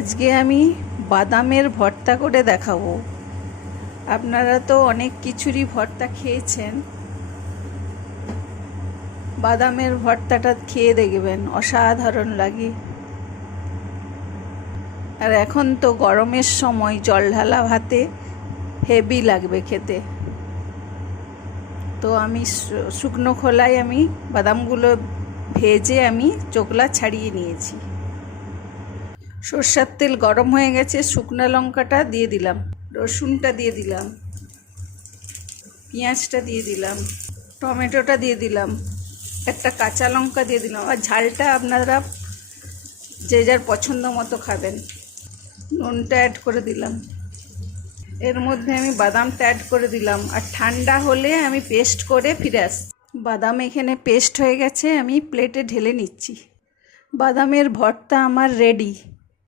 আজকে আমি বাদামের ভর্তা করে দেখাবো। আপনারা তো অনেক কিছুরই ভর্তা খেয়েছেন, বাদামের ভর্তাটা খেয়ে দেখবেন, অসাধারণ লাগে। আর এখন তো গরমের সময় জল ঢালা ভাতে হেভি লাগবে খেতে। তো আমি শুকনো খোলায় আমি বাদামগুলো ভেজে আমি চোকলা ছাড়িয়ে নিয়েছি। সরষের তেল গরম হয়ে গেছে, শুকনো লঙ্কাটা দিয়ে দিলাম, রসুনটা দিয়ে দিলাম, পেঁয়াজটা দিয়ে দিলাম, টমেটোটা দিয়ে দিলাম, একটা কাঁচা লঙ্কা দিয়ে দিলাম। আর ঝালটা আপনারা যে যার পছন্দ মতো খাবেন। নুনটা অ্যাড করে দিলাম, এর মধ্যে আমি বাদামটা অ্যাড করে দিলাম। আর ঠান্ডা হলে আমি পেস্ট করে ফিরে আসছি। বাদাম এখানে পেস্ট হয়ে গেছে, আমি প্লেটে ঢেলে নিচ্ছি। বাদামের ভর্তা আমার রেডি।